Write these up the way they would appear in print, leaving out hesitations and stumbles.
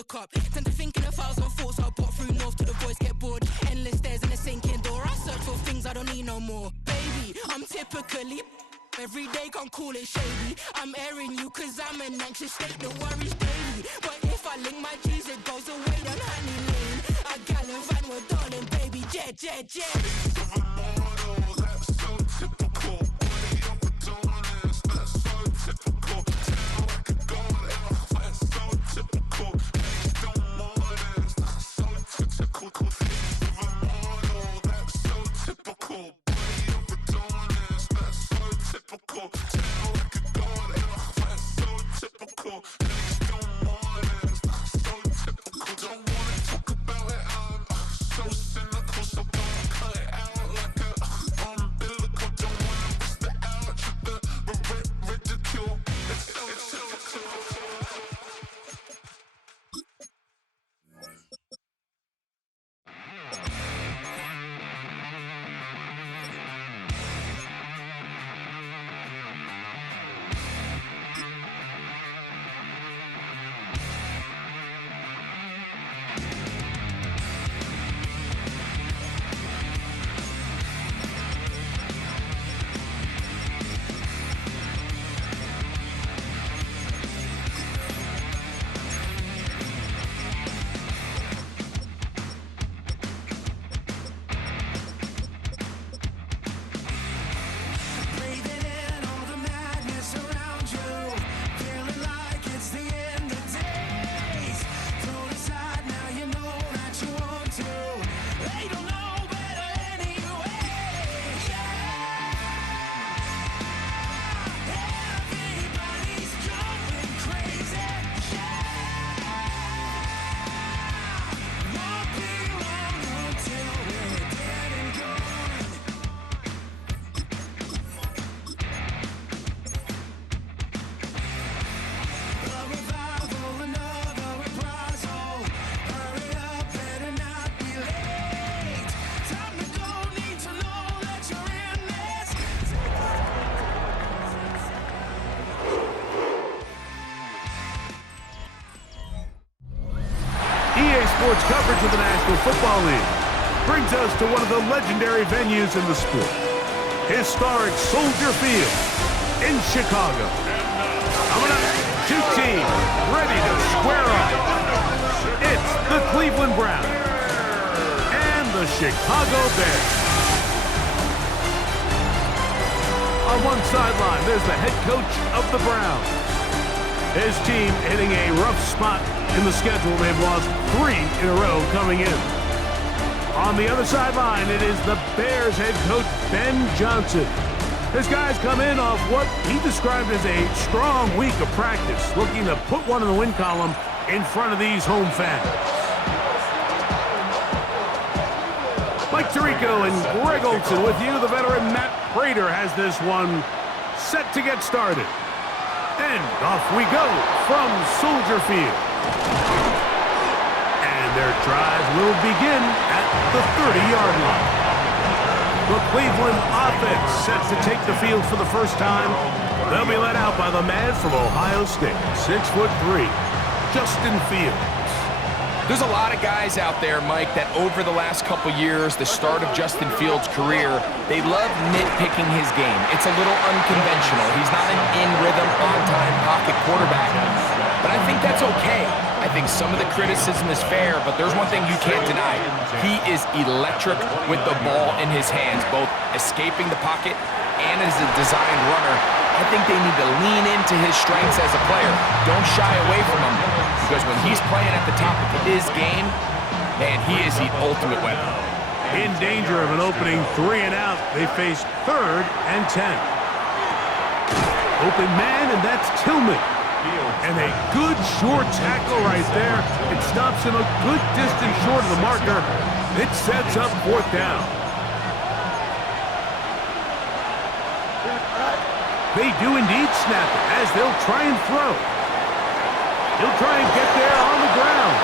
shook up. Tend to think in 1,000 thoughts. I bought through north to the voice, get bored. Endless stairs in a sinking door. I search for things I don't need no more. Baby, I'm typically every day, can't call it shady. I'm airing you cause I'm an anxious state that worries daily. But if I link my G's, it goes away down honey lane. I gallivant with darling, baby, jet, jet, jet. That's so typical. Way of Adonis, that's so typical. Tell I could go there, that's so typical. Please don't mind us, that's so typical. That's so typical. Way of Adonis, that's so typical. Tell I could go there, that's so typical. Please don't mind us, that's so typical. Don't wanna talk about it, I'm so cynical, so don't cut it out like a umbilical. Don't wanna bust it out, the ridicule. It's so typical. Breathing in all the madness around you, feeling like it's the end of days. Throw it aside now, you know that you want to. They don't know better anyway. Everybody's going crazy. Won't be long until we're dead and gone. A revival, another reprisal. Hurry up, better not be late. Time to go, need to know that you're in this. EA Sports coverage of the National Football League brings us to one of the legendary venues in the sport, historic Soldier Field in Chicago. Coming up, two teams ready to square off. It's the Cleveland Browns and the Chicago Bears. On one sideline, there's the head coach of the Browns. His team hitting a rough spot in the schedule. They've lost 3 in a row coming in. On the other sideline, it is the Bears head coach, Ben Johnson. His guys come in off what he described as a strong week of practice, looking to put one in the win column in front of these home fans. Mike Tirico and Greg Olson with you. The veteran Matt Prater has this one set to get started. And off we go from Soldier Field. And their drive will begin at the 30-yard line. The Cleveland offense set to take the field for the first time. They'll be led out by the man from Ohio State, 6'3", Justin Fields. There's a lot of guys out there, Mike, that over the last couple years, the start of Justin Fields' career, they love nitpicking his game. It's a little unconventional. He's not an in-rhythm, on-time pocket quarterback. But I think that's okay. I think some of the criticism is fair, but there's one thing you can't deny. He is electric with the ball in his hands, both escaping the pocket and as a designed runner. I think they need to lean into his strengths as a player. Don't shy away from him, because when he's playing at the top of his game, man, he is the ultimate weapon. In danger of an opening 3 and out, they face 3rd and 10. Open man, and that's Tillman. And a good short tackle right there. It stops him a good distance short of the marker. It sets up 4th down. They do indeed snap it as they'll try and throw. He'll try and get there on the ground.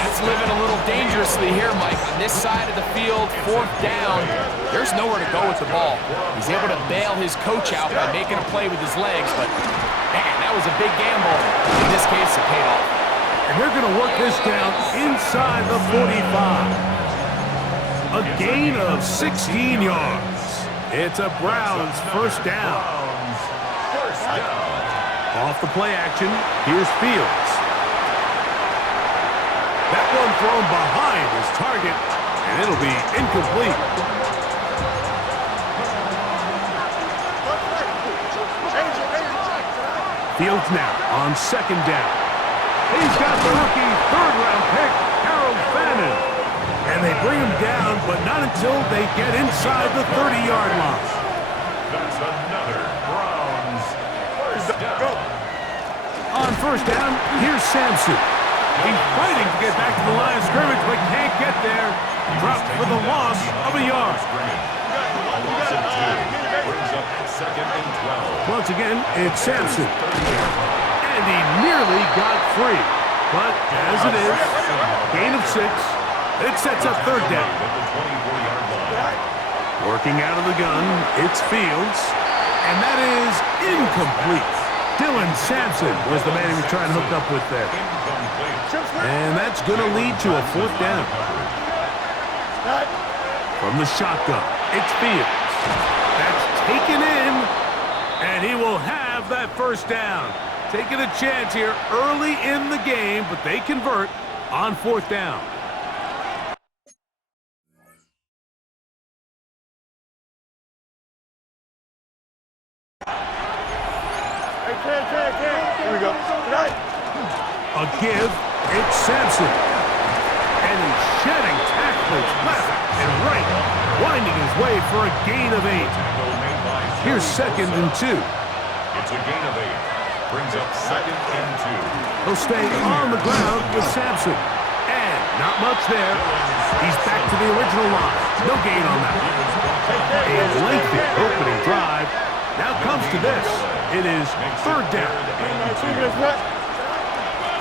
That's living a little dangerously here, Mike. On this side of the field, 4th down, there's nowhere to go with the ball. He's able to bail his coach out by making a play with his legs, but man, that was a big gamble. In this case, it paid off. And they're going to work this down inside the 45. A gain of 16 yards. It's a Browns first down. Off the play action, here's Fields. That one thrown behind his target, and it'll be incomplete. Fields now on second down. He's got the rookie third-round pick, Harold Fannin. And they bring him down, but not until they get inside the 30-yard line. That's another Browns first down. On first down, here's Sampson. He's fighting to get back to the line of scrimmage, but can't get there. Dropped for the loss of a yard. Once again, it's Sampson. And he nearly got free. But as it is, gain of 6. It sets up third down. Working out of the gun, it's Fields. And that is incomplete. Dylan Sampson was the man he was trying to hook up with there. And that's going to lead to a fourth down. From the shotgun, it's Fields. That's taken in, and he will have that first down. Taking a chance here early in the game, but they convert on fourth down. Here we go. A give, it's Sampson. And he's shedding tacklers left and right, winding his way for a gain of 8. Here's second and 2. It's a gain of 8. Brings up second and 2. He'll stay on the ground with Sampson. And not much there. He's back to the original line. No gain on that. A lengthy opening drive. Now comes to this. It is third down.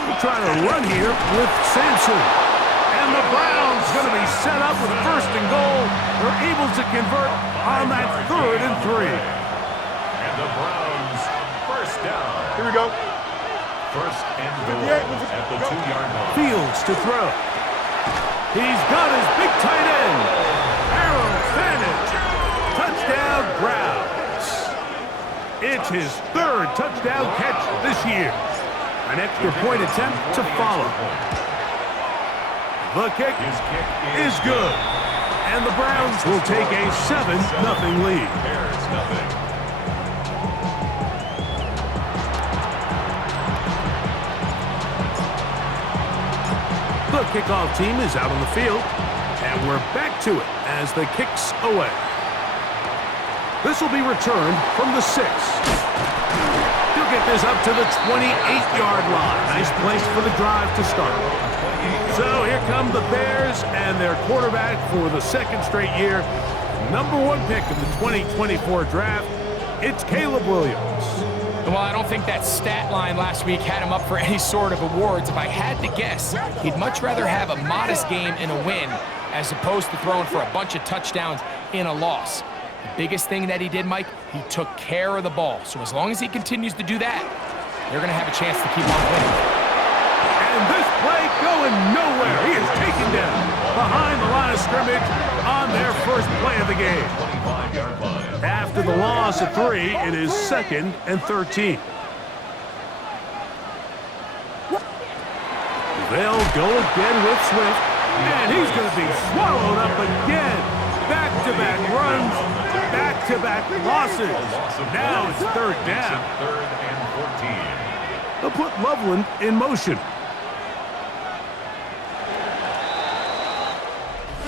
We're trying to run here with Sampson. And the Browns going to be set up with first and goal. They're able to convert on that third and 3. And the Browns first down. Here we go. First and goal at the 2-yard line. Fields to throw. He's got his big tight end, Harold Fannin. Touchdown, Browns. It's his third touchdown catch this year. An extra point attempt to follow. The kick is good. And the Browns will take a 7-0 lead. Bears nothing. The kickoff team is out on the field, and we're back to it as the kick's away. This will be returned from the 6. He'll get this up to the 28-yard line. Nice place for the drive to start. So here come the Bears and their quarterback for the second straight year. Number 1 pick of the 2024 draft, it's Caleb Williams. Well, I don't think that stat line last week had him up for any sort of awards. If I had to guess, he'd much rather have a modest game in a win as opposed to throwing for a bunch of touchdowns in a loss. The biggest thing that he did, Mike, he took care of the ball. So as long as he continues to do that, they're going to have a chance to keep on winning. And this play going nowhere. He is taken down behind the line of scrimmage on their first play of the game. 25-yard line. After the loss of 3, it is 2nd and 13. They'll go again with Swift, and he's going to be swallowed up again. Back-to-back runs, back-to-back losses. Now it's third down. Third and 14. They'll put Loveland in motion.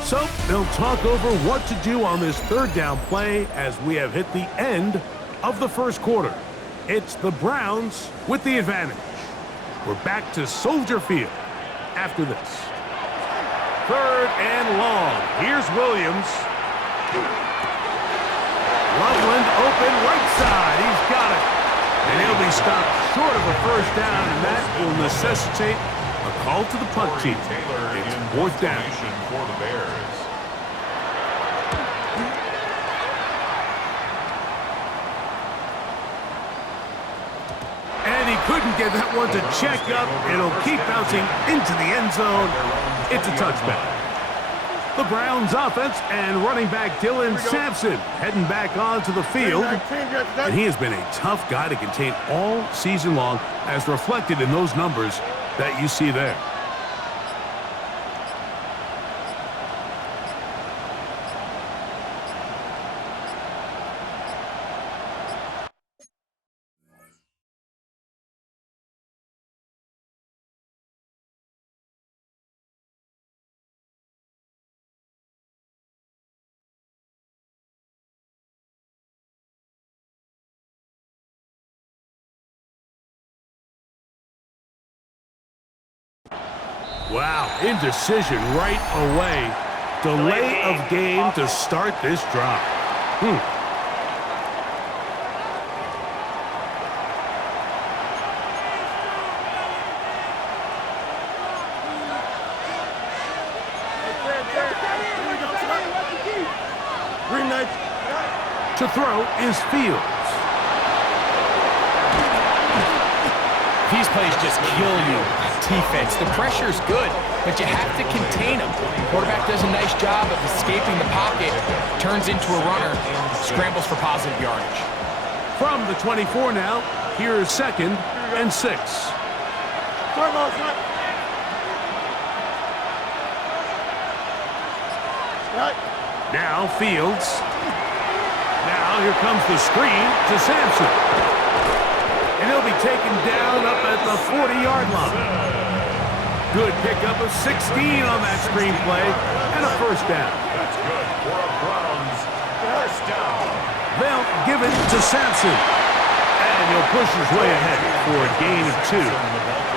So they'll talk over what to do on this third down play as we have hit the end of the first quarter. It's the Browns with the advantage. We're back to Soldier Field after this. Third and long. Here's Williams. Loveland open right side. He's got it. And he'll be stopped short of a first down, and that will necessitate a call to the punt team. It's fourth down. For the Bears. And he couldn't get that one to check up. It'll keep bouncing into the end zone. It's a touchback. The Browns offense and running back Dylan Sampson heading back onto the field. And he has been a tough guy to contain all season long, as reflected in those numbers that you see there. Wow, indecision right away. Delay of game to start this drive. To throw is Fields. These plays just kill you. Defense. The pressure's good, but you have to contain him. Quarterback does a nice job of escaping the pocket, turns into a runner, scrambles for positive yardage. From the 24 now, here is 2nd and 6. Now Fields. Now here comes the screen to Sampson. And he'll be taken down up at the 40-yard line. Good pickup of 16 on that screen play, and a first down. That's good for a Browns first down. They'll give it to Sampson. And he'll push his way ahead for a gain of 2.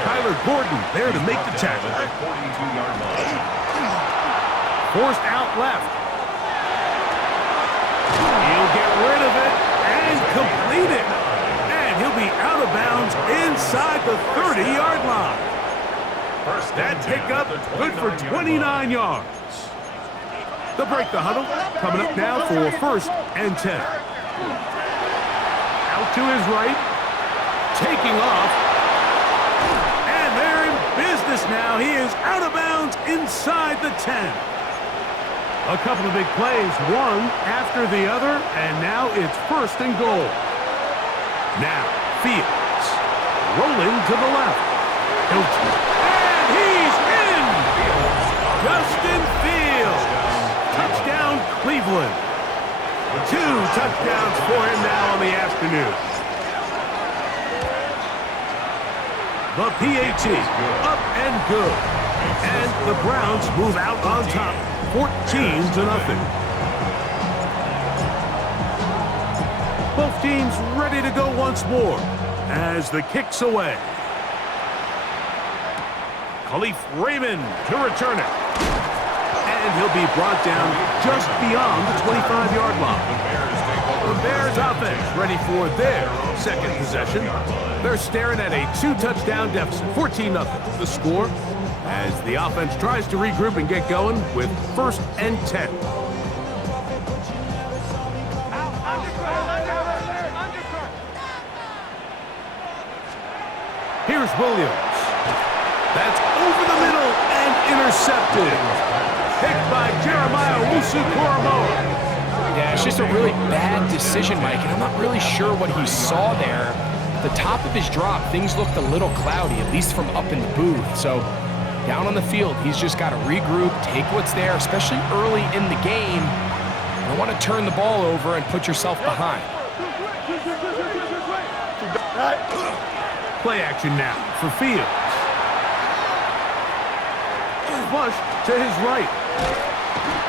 Tyler Gordon there to make the tackle. 42-yard line. Forced out left. He'll get rid of it and complete it. And he'll be out of bounds inside the 30-yard line. That pickup good for 29 yards. They'll break the huddle. Coming up now for 1st and 10. Out to his right. Taking off. And they're in business now. He is out of bounds inside the 10. A couple of big plays, one after the other, and now it's 1st and goal. Now, Fields rolling to the left. Hilton. And he's in! Justin Fields. Touchdown, Cleveland. 2 touchdowns for him now on the afternoon. The PAT up and good. And the Browns move out on top, 14-0. Both teams ready to go once more as the kick's away. Khalif Raymond to return it. And he'll be brought down just beyond the 25-yard line. The Bears offense ready for their 2nd possession. They're staring at a 2-touchdown deficit, 14-0. The score as the offense tries to regroup and get going with 1st and 10. Here's Williams. That's over the middle and intercepted. Picked by Jeremiah Owusu-Koramoah. Yeah, it's just a really bad decision, Mike, and I'm not really sure what he saw there. At the top of his drop, things looked a little cloudy, at least from up in the booth. So down on the field, he's just got to regroup, take what's there, especially early in the game. You don't want to turn the ball over and put yourself behind. Play action now for Fields. Flush to his right.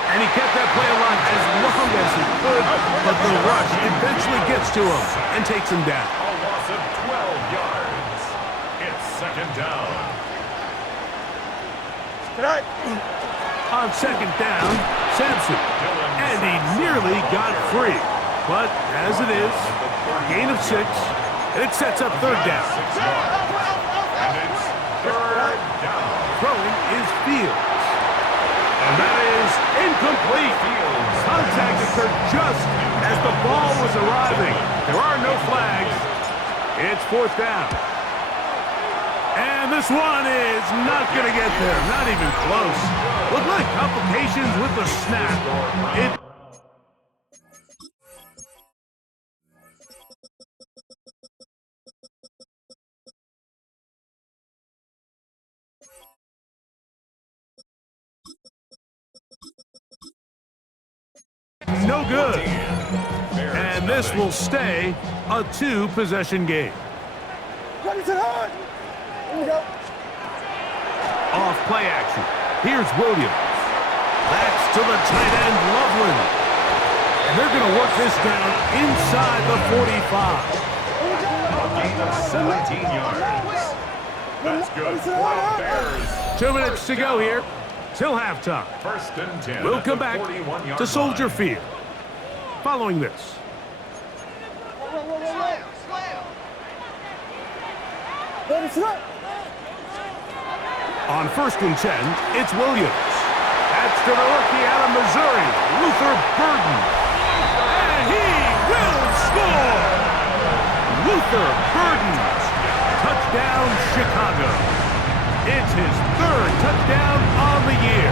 And he kept that play alive as long as he could, but the rush eventually gets to him and takes him down. A loss of 12 yards. It's 2nd down. On 2nd down, Sampson. And he nearly got free. But as it is, gain of 6, and it sets up 3rd down. 6 yards. And it's 3rd down. Throwing is Fields. And that is incomplete. Contact occurred just as the ball was arriving. There are no flags. It's 4th down. And this one is not going to get there. Not even close. Look like complications with the snap. No good. And this will stay a 2-possession game. Off play action. Here's Williams. That's to the tight end, Loveland. And they're going to work this down inside the 45. A gain of 17 yards. That's good for the Bears. 2 minutes to go here till halftime. First and 10. We'll come back to Soldier Field following this. On first and 10, it's Williams. That's to the rookie out of Missouri, Luther Burden. And he will score! Luther Burden. Touchdown, Chicago. It's his 3rd touchdown on the year.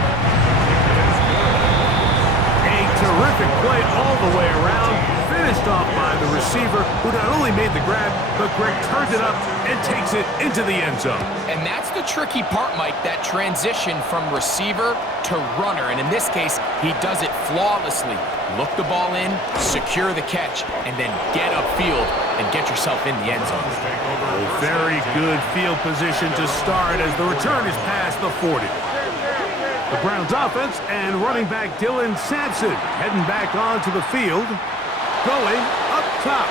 A terrific play all the way around. Finished off by the receiver, who not only made the grab, but Greg turns it up and takes it into the end zone. And that's the tricky part, Mike, that transition from receiver to runner. And in this case, he does it flawlessly. Look the ball in, secure the catch, and then get upfield and get yourself in the end zone. A very good field position to start as the return is past the 40. The Browns offense and running back Dylan Sampson heading back onto the field, going up top.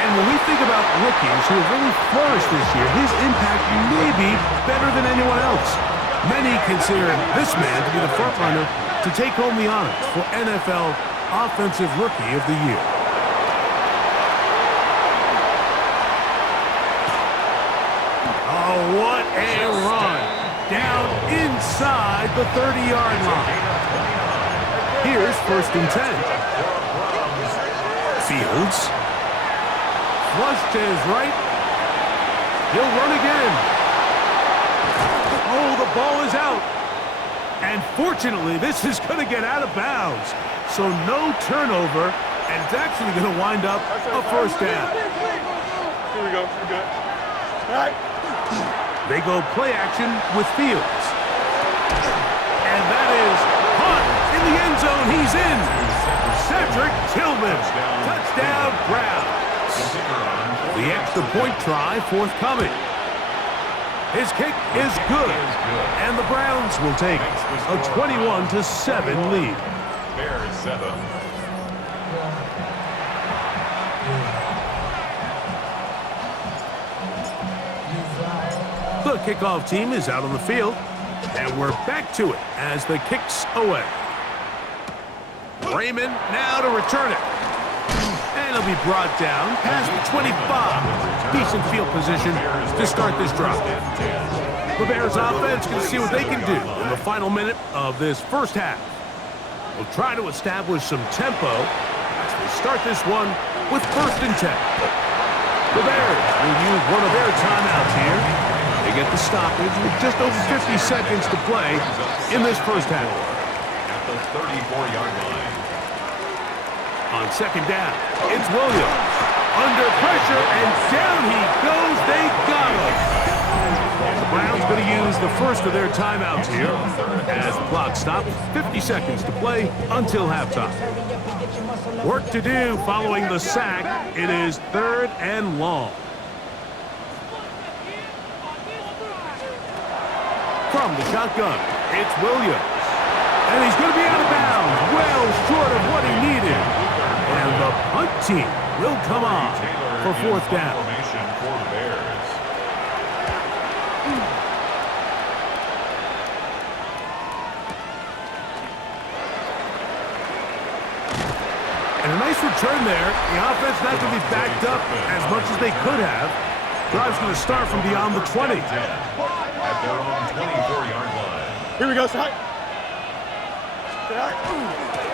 And when we think about rookies who have really flourished this year, his impact may be better than anyone else. Many consider this man to be the front runner to take home the honors for NFL Offensive Rookie of the Year. Oh, what a run! Down inside the 30-yard line. Here's first and 10. Fields. Flush to his right. He'll run again. Oh, the ball is out. And fortunately, this is going to get out of bounds. So no turnover, and it's actually going to wind up a first down. Here we go. We're good. All right. They go play action with Fields. And that is caught in the end zone. He's in. Cedric Tillman. Touchdown, Browns. The extra point try forthcoming. His kick is good. And the Browns will take a 21-7 lead. Bears 7. The kickoff team is out on the field, and we're back to it as the kick's away. Raymond now to return it. And he'll be brought down past the 25. Decent field position to start this drive. The Bears offense can see what they can do in the final minute of this first half. We'll try to establish some tempo as they start this one with first and 10. The Bears will use one of their timeouts here. They get the stoppage with just over 50 seconds to play in this first half. At the 34-yard line. On second down, it's Williams. Under pressure, and down he goes. They got him. The Browns going to use the first of their timeouts here as the clock stops. 50 seconds to play until halftime. Work to do following the sack. It is 3rd and long. From the shotgun, it's Williams. And he's going to be out of bounds, well short of what he needed. And the punt team will come on for 4th down. Formation for the Bears. And a nice return there. The offense not going to be backed up as much as they could have. Drive's going to start from beyond the 20. At their own 24-yard line. Here we go, Sai.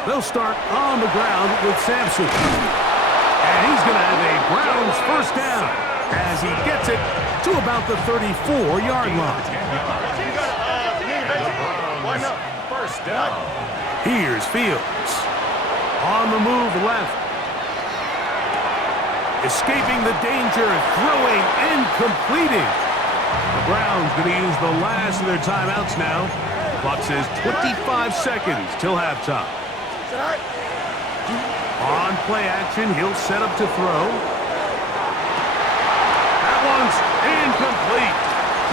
They'll start on the ground with Sampson. And he's going to have a Browns first down as he gets it to about the 34-yard line. First down. Here's Fields. On the move left. Escaping the danger, throwing and completing. The Browns going to use the last of their timeouts now. Clock says 25 seconds till halftime. On play action, he'll set up to throw. That one's incomplete.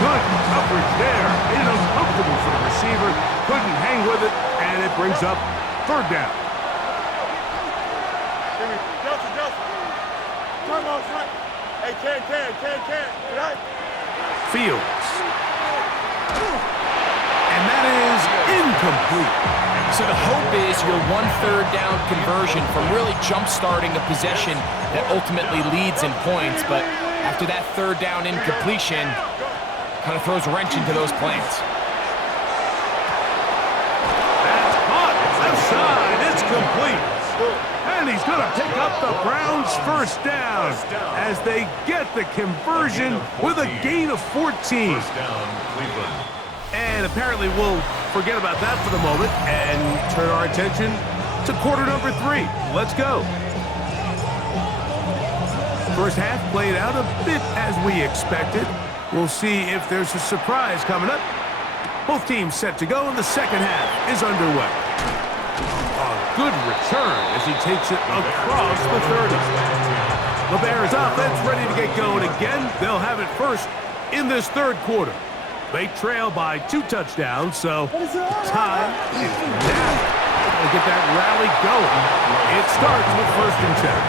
Good coverage there. Made it uncomfortable for the receiver. Couldn't hang with it, and it brings up third down. Hey, can. Fields. And that is incomplete. So the hope is your 1/3 down conversion from really jump-starting a possession that ultimately leads in points. But after that third down incompletion, kind of throws a wrench into those plans. That's caught. Left side. It's complete. And he's going to pick up the Browns' first down as they get the conversion with a gain of 14. First down, Cleveland. And apparently we'll forget about that for the moment and turn our attention to quarter number 3. Let's go. First half played out a bit as we expected. We'll see if there's a surprise coming up. Both teams set to go, and the second half is underway. A good return as he takes it across the 30. The Bears offense ready to get going again. They'll have it first in this third quarter. They trail by 2 touchdowns, so time is now to get that rally going. It starts with 1st and 10.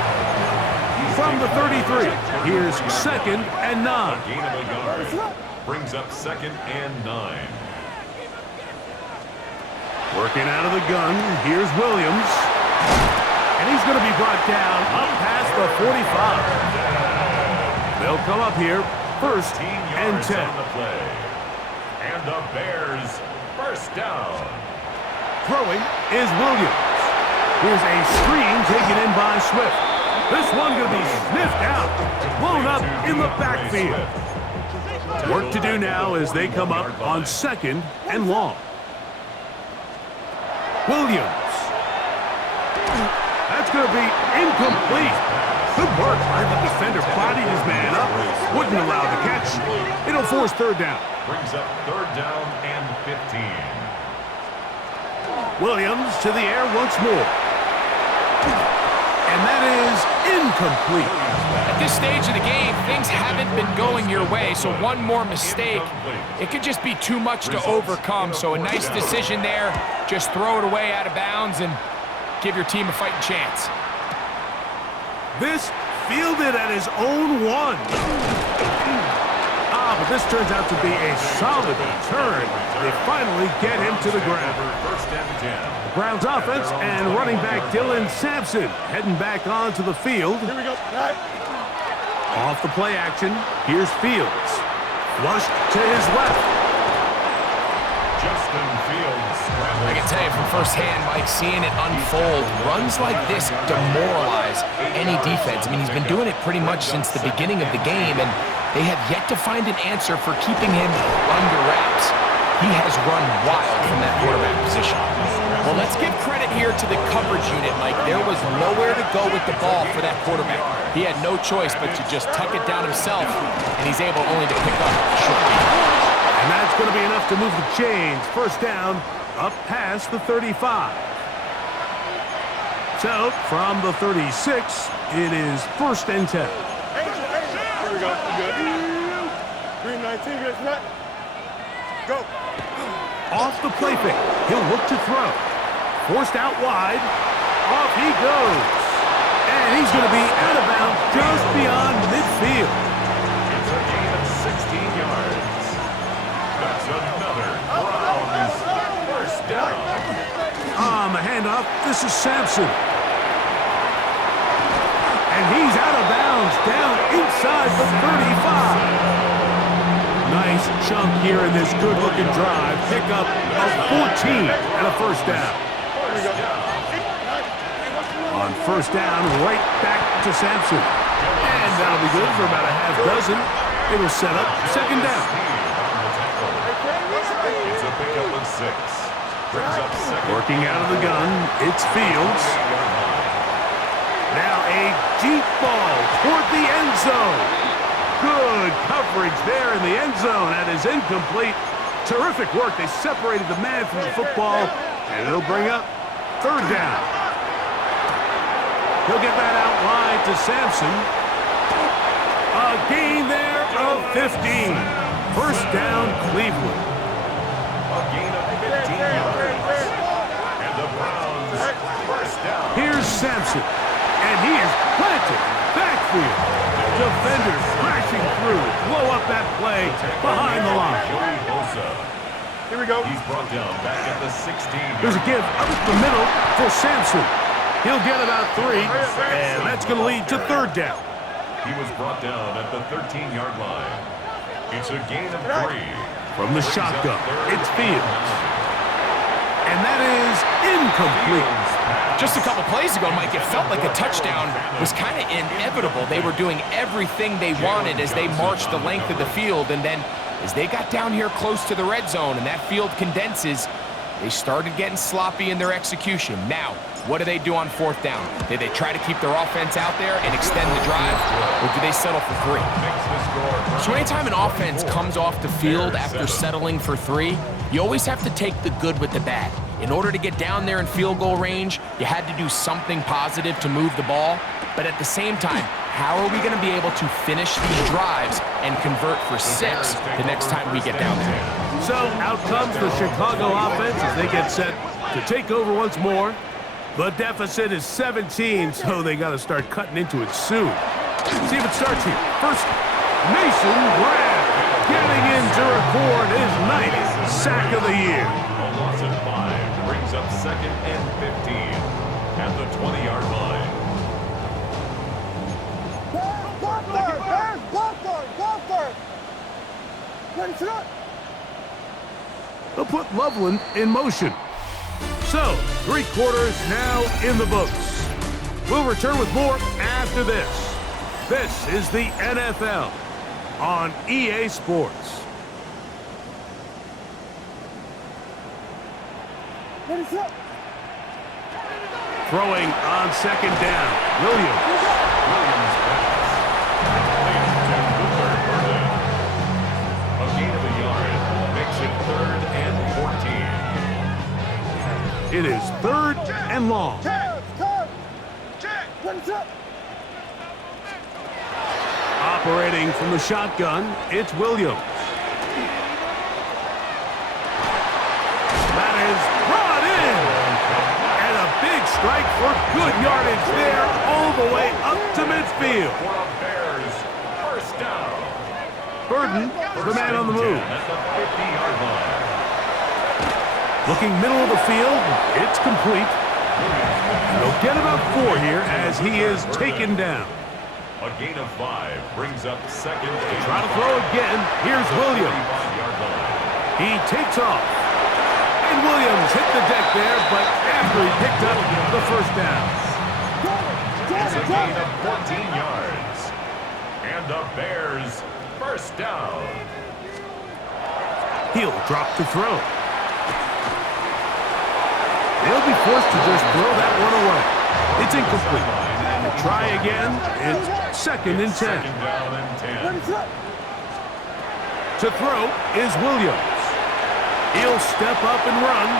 From the 33, here's 2nd and 9. Gain of a yard. Brings up 2nd and 9. Working out of the gun, here's Williams. And he's going to be brought down up past the 45. They'll come up here, 1st and 10. On the play. And the Bears, first down. Throwing is Williams. Here's a screen taken in by Swift. This one going to be sniffed out, blown up in the backfield. Work to do now as they come up on 2nd and long. Williams. That's going to be incomplete. Good work by the defender. Bodied his man up. Wouldn't allow the catch. It'll force 3rd down. Brings up 3rd down and 15. Williams to the air once more. And that is incomplete. At this stage of the game, things haven't been going your way, so one more mistake, it could just be too much to overcome. So a nice decision there. Just throw it away out of bounds and give your team a fighting chance. This fielded at his own 1. But this turns out to be a solid return. They finally get him to the ground. 1st and 10. The Browns offense and running back Dylan Sampson heading back onto the field. Here we go. Off the play action, here's Fields. Flushed to his left. Justin Fields. I can tell you from firsthand, Mike, seeing it unfold, runs like this demoralize any defense. I mean, he's been doing it pretty much since the beginning of the game, and they have yet to find an answer for keeping him under wraps. He has run wild from that quarterback position. Well, let's give credit here to the coverage unit, Mike. There was nowhere to go with the ball for that quarterback. He had no choice but to just tuck it down himself, and he's able only to pick up a short gain. And that's going to be enough to move the chains. First down, up past the 35. So, from the 36, it is 1st and 10. Here we go. Good. 319, get it. Go. Off the play fake. He'll look to throw. Forced out wide. Off he goes. And he's going to be out of bounds just beyond midfield. It's a gain of 16 yards. That's another Browns first down. On the handoff, this is Sampson. And he's out of bounds down inside the 35. Nice chunk here in this good-looking drive. Pick up of 14 and a first down. On first down, right back to Sampson. And that'll be good for about a half dozen. It'll set up second down. It's a pickup of 6. Brings up second. Working out of the gun, it's Fields. Now a deep ball toward the end zone. Good coverage there in the end zone. That is incomplete. Terrific work. They separated the man from the football, and it'll bring up third down. He'll get that out wide to Sampson. A gain there of 15. First down, Cleveland. A gain of 15 yards. And the Browns first down. Here's Sampson, and he is planted. Backfield. Defenders crashing through. Blow up that play behind the line. Here we go. He's brought down back at the 16. There's a give up the middle for Sampson. He'll get about 3, and that's going to lead to third down. He was brought down at the 13-yard line. It's a gain of 3. From the shotgun, it's Fields. And that is incomplete. Just a couple plays ago, Mike, it felt like a touchdown was kind of inevitable. They were doing everything they wanted as they marched the length of the field, and then as they got down here close to the red zone and that field condenses, they started getting sloppy in their execution. Now, what do they do on fourth down? Do they try to keep their offense out there and extend the drive, or do they settle for 3? So anytime an offense comes off the field after settling for 3, you always have to take the good with the bad. In order to get down there in field goal range, you had to do something positive to move the ball. But at the same time, how are we going to be able to finish these drives and convert for 6 the next time we get down there? So out comes the Chicago offense as they get set to take over once more. The deficit is 17, so they got to start cutting into it soon. See if it starts here. First, Mason Graham getting in to record his 9th sack of the year. A loss of 5 brings up second and 15 at the 20-yard line. They'll put Loveland in motion. So, 3 quarters now in the books. We'll return with more after this. This is the NFL on EA Sports. Throwing on second down, Williams. A gain of a yard makes it 3rd and 14. It is 3rd and long. Operating from the shotgun, it's Williams. That is brought in. And a big strike for good yardage there all the way up to midfield. For the Bears, first down. Burden, the man on the move. At the 50-yard line. Looking middle of the field, it's complete. And they'll get about 4 here as he is taken down. A gain of 5 brings up second. Try to throw again. Here's Williams. He takes off. And Williams hit the deck there, but after he picked up the first down. It's a gain of 14 yards. And the Bears, first down. He'll drop to throw. They'll be forced to just throw that one away. It's incomplete. They'll try again. It's 2nd and 10. Second down and 10. To throw is Williams. He'll step up and run.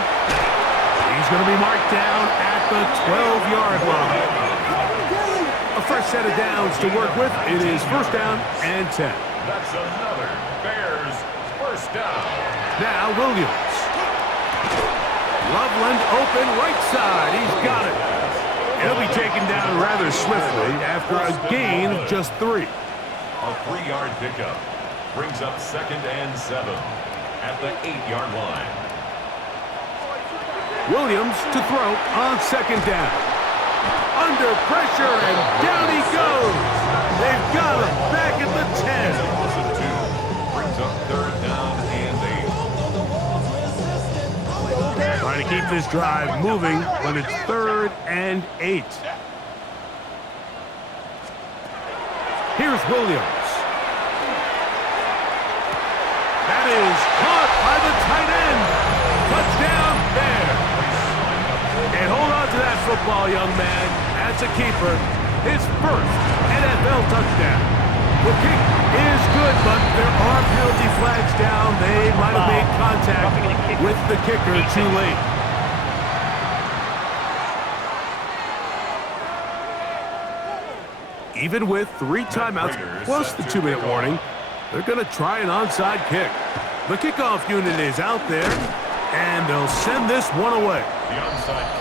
He's going to be marked down at the 12-yard line. A fresh set of downs to work with. It is first down and 10. That's another Bears first down. Now Williams. Loveland open right side. He's got it. He'll be taken down rather swiftly after a gain of just 3. A 3-yard pickup brings up second and 7 at the 8-yard line. Williams to throw on second down. Under pressure, and down he goes. They've got him back at the 10. Loss of 2 brings up third down and 8. Trying to keep this drive moving when it's 3rd and 8. Here's Williams. football, young man. That's a keeper. His first NFL touchdown. The kick is good, but there are penalty flags down. They might have made contact with the kicker too late. Even with 3 timeouts plus the 2-minute warning, they're going to try an onside kick. The kickoff unit is out there, and they'll send this one away.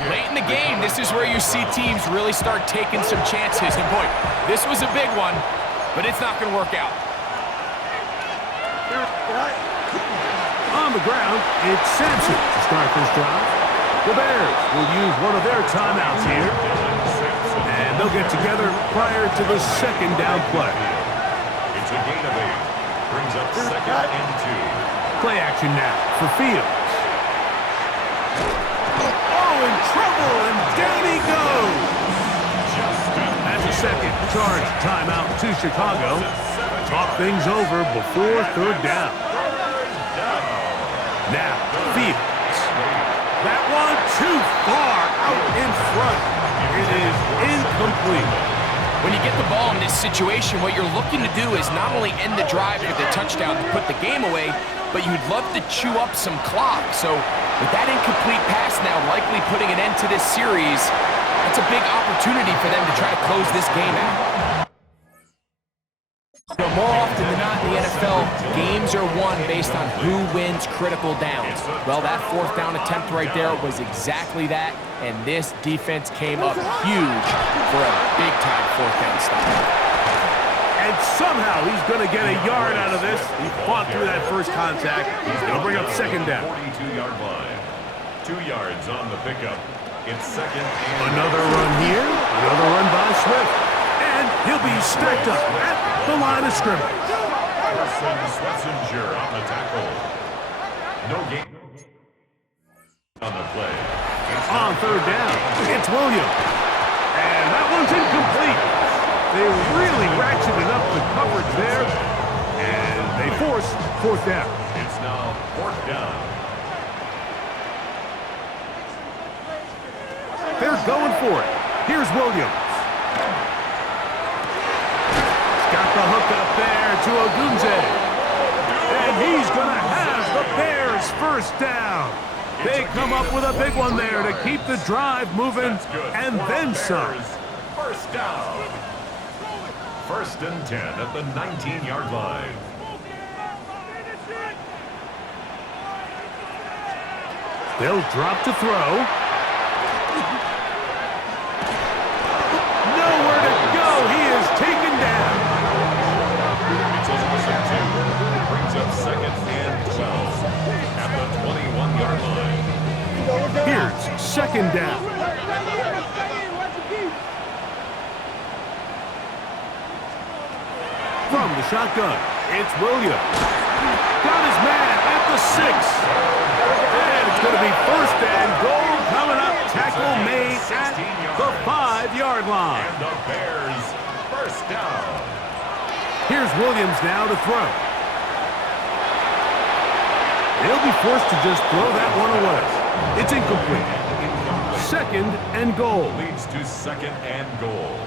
Late in the game, this is where you see teams really start taking some chances. And boy, this was a big one, but it's not going to work out. On the ground, it's Sampson to start this drive. The Bears will use one of their timeouts here, and they'll get together prior to the second down play. It's a gain of 8. Brings up 2nd and 2. Play action now for Fields. In trouble, and down he goes. That's a second charge timeout to Chicago. Talk things over before 3rd down. Now, Fields. That one too far out in front. It is incomplete. When you get the ball in this situation, what you're looking to do is not only end the drive with a touchdown to put the game away, but you'd love to chew up some clock. So with that incomplete pass now likely putting an end to this series, that's a big opportunity for them to try to close this game out. But more often than not in the NFL, games are won based on who wins critical downs. Well, that 4th down attempt right there was exactly that, and this defense came up huge for a big-time 4th down stop. And somehow he's going to get a yard out of this. He fought through that first contact. He's going to bring up 2nd down. 42-yard line. 2 yards on the pickup. It's 2nd and... Another run here. Another run by Swift. And he'll be stacked up at the line of scrimmage. Schlesinger on the tackle. No gain on the play. On 3rd down, it's Williams. And that one's incomplete. They really ratcheted up the coverage there, and they force 4th down. It's now 4th down. They're going for it. Here's Williams. He's got the hook up there to Ogunze. And he's going to have the Bears 1st down. They come up with a big one there to keep the drive moving, and then some. 1st down. 1st and 10 at the 19-yard line. They'll drop to throw. Nowhere to go. He is taken down. It's a loss of 2. It brings up 2nd and 12 at the 21-yard line. Here's 2nd down. From the shotgun, it's Williams. Got his man at the 6. And it's going to be 1st and goal coming up. Tackle made at the 5-yard line. And the Bears 1st down. Here's Williams now to throw. He'll be forced to just throw that one away. It's incomplete. 2nd and goal. Leads to 2nd and goal.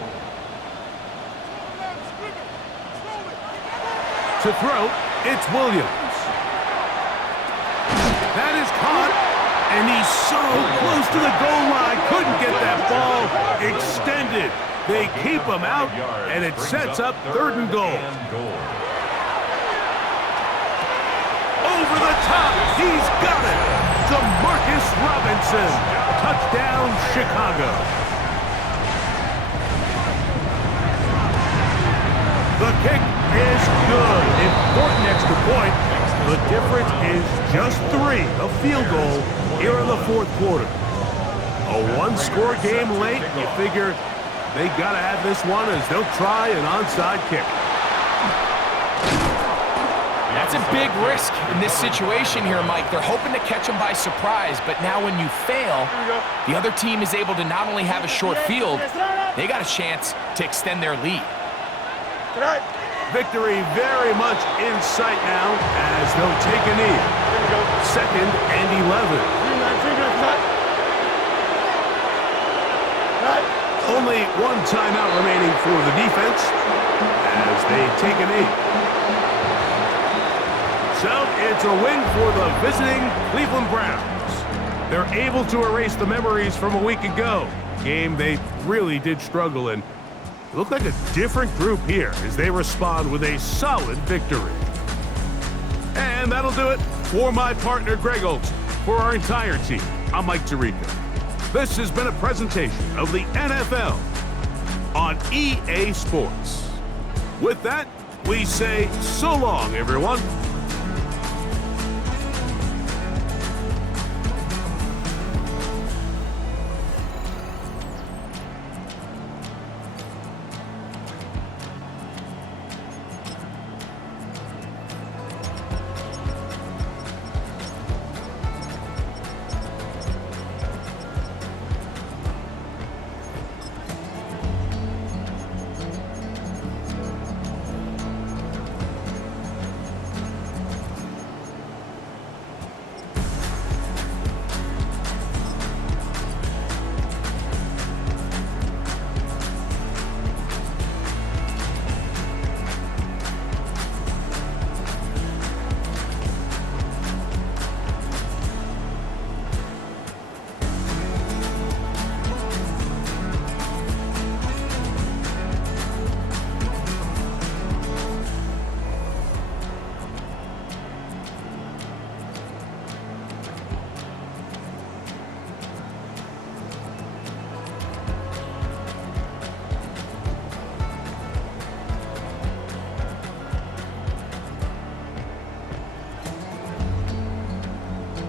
To throw, it's Williams. That is caught, and he's so close to the goal line. Couldn't get that ball extended. They keep him out, and it sets up 3rd and goal. Over the top, he's got it. DeMarcus Robinson, touchdown Chicago. The kick is good. Important extra point. The difference is just 3, a field goal here in the 4th quarter. A 1-score game late. You figure they got to have this one as they'll try an onside kick. That's a big risk in this situation here, Mike. They're hoping to catch them by surprise, but now when you fail, the other team is able to not only have a short field, they got a chance to extend their lead. Victory very much in sight now as they'll take a knee. 2nd and 11. Only one timeout remaining for the defense as they take a knee. So it's a win for the visiting Cleveland Browns. They're able to erase the memories from a week ago. Game they really did struggle in. It looked like a different group here as they respond with a solid victory. And that'll do it for my partner Greg Olson. For our entire team, I'm Mike Tirico. This has been a presentation of the NFL on EA Sports. With that, we say so long, everyone.